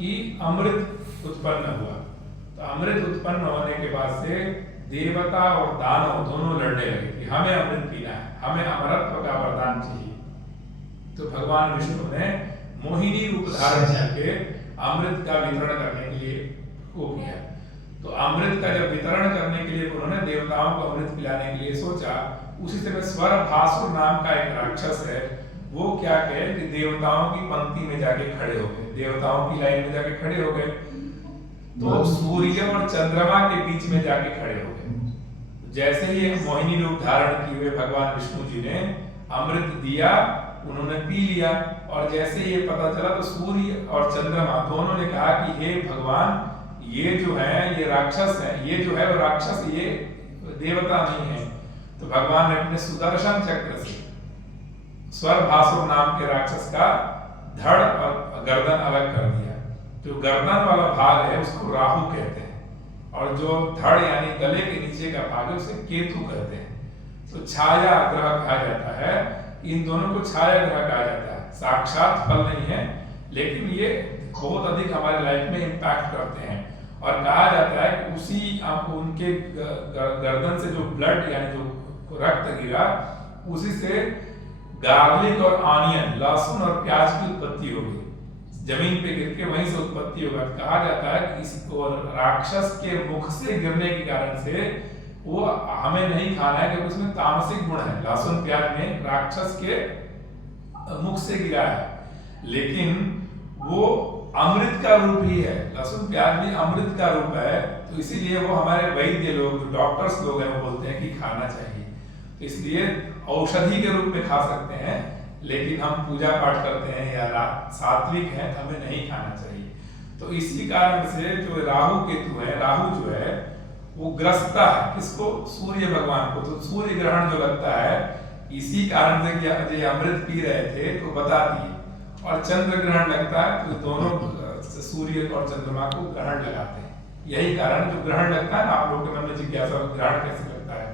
कि अमृत उत्पन्न हुआ। तो अमृत उत्पन्न होने के बाद से देवता और दानव दोनों लड़ने लगे कि हमें अमृत पीना है, हमें अमरत्व का वरदान चाहिए। तो भगवान विष्णु ने मोहिनी रूप धारण करके अमृत का वितरण करने के लिए वो किया। तो अमृत का जब वितरण करने के लिए उन्होंने देवताओं को अमृत पिलाने के लिए सोचा, उसी समय स्वर भासुर नाम का एक राक्षस है, वो क्या कहे कि देवताओं की पंक्ति में जाके खड़े हो गए, देवताओं की लाइन में जाके खड़े हो गए। तो सूर्य और चंद्रमा के बीच में जाके खड़े हो गए। जैसे ही मोहिनी रूप धारण किए हुए भगवान विष्णु जी ने अमृत दिया, उन्होंने पी लिया, और जैसे ये पता चला तो सूर्य और चंद्रमा दोनों ने कहा कि हे भगवान, ये जो है ये राक्षस है, ये जो है वो राक्षस, ये देवता नहीं है। तो भगवान ने अपने सुदर्शन चक्र से स्वर भासुर नाम के राक्षस का धड़ और गर्दन अलग कर दिया। जो गर्दन वाला भाग है उसको राहु कहते हैं, और जो धड़ यानी गले के नीचे का भाग है उसे केतु कहते हैं। तो छाया ग्रह कहा जाता है, इन दोनों को छाया ग्रह कहा जाता है। साक्षात फल नहीं है, लेकिन ये बहुत अधिक हमारे लाइफ में इम्पैक्ट करते हैं। और कहा जाता है कि उसी आपको उनके गर्दन से जो ब्लड यानी जो रक्त गिरा, उसी से गार्लिक और ऑनियन, लहसुन और प्याज की उत्पत्ति हो गई, जमीन पे गिर के वहीं से उत्पत्ति होगा। कहा जाता है कि इसको राक्षस के मुख से गिरने के कारण से वो हमें नहीं खाना है, क्योंकि उसमें तामसिक गुण है। लहसुन प्याज में राक्षस के मुख से गिरा है, लेकिन वो अमृत का रूप ही है। लहसुन प्याज भी अमृत का रूप है, तो इसीलिए वो हमारे वैद्य लोग, डॉक्टर्स लोग हैं, वो बोलते हैं कि खाना चाहिए। तो इसलिए औषधि के रूप में खा सकते हैं, लेकिन हम पूजा पाठ करते हैं या सात्विक हैं, तो हमें नहीं खाना चाहिए। तो इसी कारण से जो राहु केतु है, राहु जो है वो ग्रसता है किसको? सूर्य भगवान को। तो सूर्य ग्रहण जो लगता है, इसी कारण से कि अमृत पी रहे थे तो बता दिए। और चंद्र ग्रहण लगता है तो दोनों सूर्य और चंद्रमा को ग्रहण लगाते हैं। यही कारण जो ग्रहण लगता है ना, आप लोगों के मन में जिज्ञासा ग्रहण कैसे लगता है,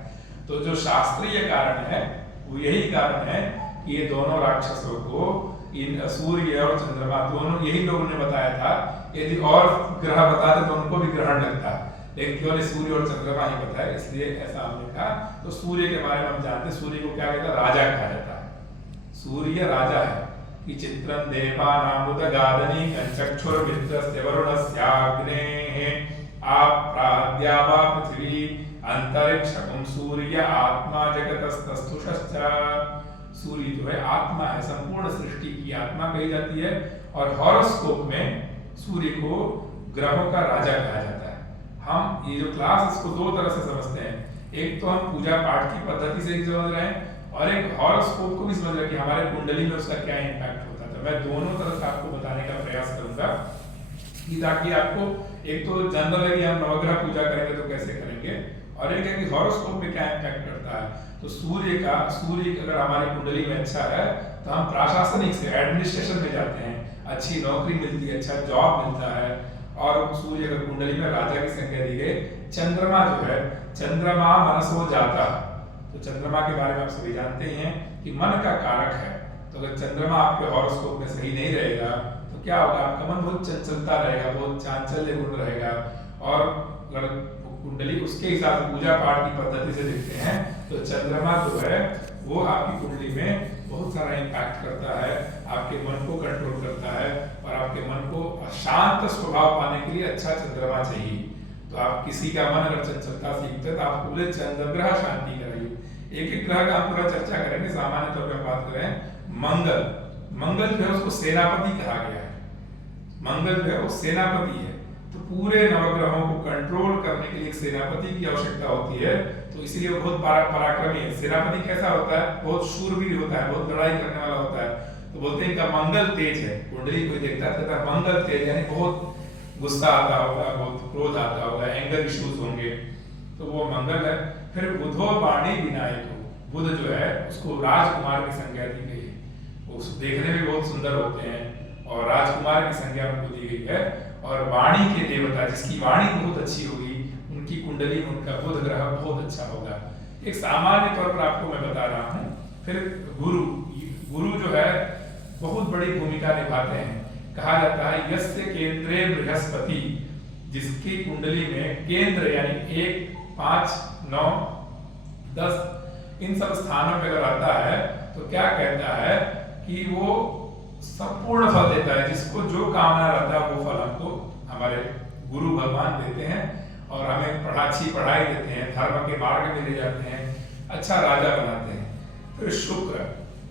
तो जो शास्त्रीय कारण है वो यही कारण है कि ये दोनों राक्षसों को, इन सूर्य और चंद्रमा दोनों, यही लोगों ने बताया था। यदि और ग्रह बताते तो उनको भी ग्रहण लगता, लेकिन केवल सूर्य और चंद्रमा ही बताया, इसलिए ऐसा हमने कहा। तो सूर्य के बारे में हम जानते हैं, सूर्य को क्या कहता है? राजा कहा जाता है। सूर्य राजा है कि चित्रं देवानामुदगादनी चक्षुर्मित्रस्य वरुणस्याग्नेः आप्राद्यावा पृथ्वी अंतरिक्षं सूर्य आत्मा जगतस्तस्थुषश्च। सूर्य जो है आत्मा है, संपूर्ण सृष्टि की आत्मा कही जाती है। और हॉरोस्कोप में सूर्य को ग्रहों का राजा कहा जाता है। हम ये जो क्लास इसको दो तरह से समझते हैं, एक तो हम पूजा पाठ की पद्धति से ही समझ रहे हैं, और एक हॉरोस्कोप को भी समझ रहे हैं कि हमारे कुंडली में उसका क्या इम्पैक्ट होता है। मैं दोनों तरफ आपको बताने का प्रयास करूंगा कि ताकि आपको एक तो जनरल है कि हम नवग्रह पूजा करेंगे तो कैसे करेंगे, और एक है कि हॉरोस्कोप में क्या इम्पैक्ट करता है। तो सूर्य अगर हमारी कुंडली में अच्छा है तो हम प्रशासनिक से एडमिनिस्ट्रेशन में जाते हैं, अच्छी नौकरी मिलती है, अच्छा जॉब मिलता है। और सूर्य अगर कुंडली में राजा की संज्ञा दी गई। चंद्रमा जो है, चंद्रमा मनसो जाता, तो चंद्रमा के बारे में आप सभी जानते ही हैं कि मन का कारक है। तो अगर चंद्रमा आपके हॉरोस्कोप में सही नहीं रहेगा तो क्या होगा? आपका मन बहुत चंचलता रहेगा, बहुत चांचल्य गुण रहेगा। और अगर कुंडली उसके हिसाब से पूजा पाठ की पद्धति से देखते हैं तो चंद्रमा जो है वो आपकी कुंडली में बहुत सारा इम्पैक्ट करता है, आपके मन को कंट्रोल करता है, और आपके मन को शांत स्वभाव पाने के लिए अच्छा चंद्रमा चाहिए। तो आप किसी का मन अगर चंचलता सीखते हैं तो आप पूरे चंद्रग्रह शांति कराइए। एक एक ग्रह का हम पूरा चर्चा करेंगे। सामान्य तौर पर बात करें मंगल जो है उसको सेनापति कहा गया है। मंगल जो है वो सेनापति है, तो पूरे नवग्रहों को कंट्रोल करने के लिए एक सेनापति की आवश्यकता होती है। तो इसीलिए वो बहुत पराक्रमी है। सेनापति कैसा होता है? बहुत शूरवीर होता है, बहुत लड़ाई करने वाला होता है। तो बोलते हैं इनका मंगल तेज है। कुंडली कोई देखता है मंगल तेज, यानी बहुत गुस्सा आता होगा, बहुत क्रोध आता होगा, एंगर इश्यूज होंगे, तो वो मंगल है। फिर बुधो वाणी विनायक, बुध जो है उसको राजकुमार की संज्ञा दी गई है। वो देखने में बहुत सुंदर होते हैं और राजकुमार की संज्ञा उनको दी गई है। और वाणी के देवता, जिसकी वाणी बहुत अच्छी होगी, उनकी कुंडली में उनका बुध ग्रह बहुत अच्छा होगा। एक सामान्य तौर पर आपको मैं बता रहा हूँ। फिर गुरु जो है बहुत बड़ी भूमिका निभाते हैं। कहा जाता है यस्य केंद्रे बृहस्पति, जिसकी कुंडली में केंद्र यानी 1, 5, 9, 10 इन सब स्थानों पे अगर आता है तो क्या कहता है कि वो संपूर्ण फल देता है। जिसको जो कामना रहता है वो फल हमको हमारे गुरु भगवान देते हैं और हमें अच्छी पढ़ाई देते हैं, धर्म के मार्ग में ले जाते हैं, अच्छा राजा बनाते हैं। फिर शुक्र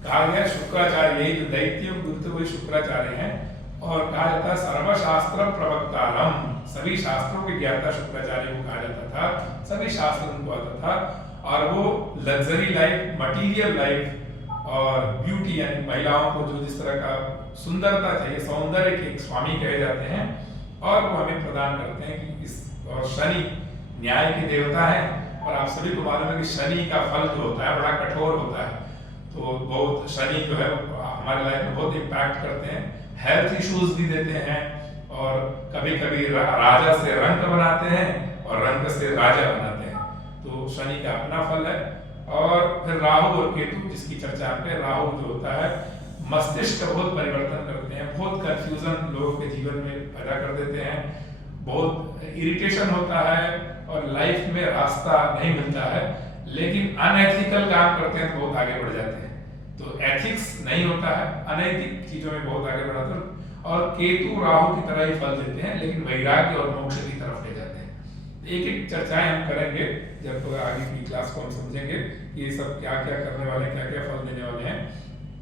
कहा गया, शुक्राचार्य यही जो दैत्यों गुरु तो वही शुक्राचार्य हैं। और कहा जाता है सर्वशास्त्र प्रवक्तारम, सभी शास्त्रों के ज्ञाता शुक्राचार्य को कहा जाता था, सभी शास्त्र उनको आता था। और वो लग्जरी लाइफ, मटीरियल लाइफ और ब्यूटी यानी महिलाओं को जो जिस तरह का सुंदरता चाहिए, सौंदर्य के स्वामी कहे जाते हैं और वो हमें प्रदान करते हैं कि इस। और शनि न्याय के देवता है और आप सभी को मालूम है कि शनि का फल जो होता है बड़ा कठोर होता है। तो बहुत शनि जो है हमारे लाइफ में बहुत इम्पैक्ट करते हैं, हेल्थ इश्यूज भी देते हैं और कभी कभी राजा से रंक बनाते हैं और रंक से राजा बनाते हैं। तो शनि का अपना फल है। और फिर राहु और केतु जिसकी चर्चा पे, राहु जो होता है मस्तिष्क का बहुत परिवर्तन करते हैं, बहुत कंफ्यूजन लोगों के जीवन में पैदा कर देते हैं, बहुत इरिटेशन होता है और लाइफ में रास्ता नहीं मिलता है। लेकिन अनएथिकल काम करते हैं तो बहुत आगे बढ़ जाते हैं। तो एथिक्स नहीं होता है, अनैतिक चीजों में बहुत आगे बढ़ाते हैं। और केतु राहु की तरह ही फल देते हैं लेकिन वैराग्य और मोक्ष की तरफ ले जाते हैं। एक एक चर्चाएं हम करेंगे जब आगे की क्लास को हम समझेंगे कि ये सब क्या क्या करने वाले हैं, क्या क्या फल देने वाले हैं।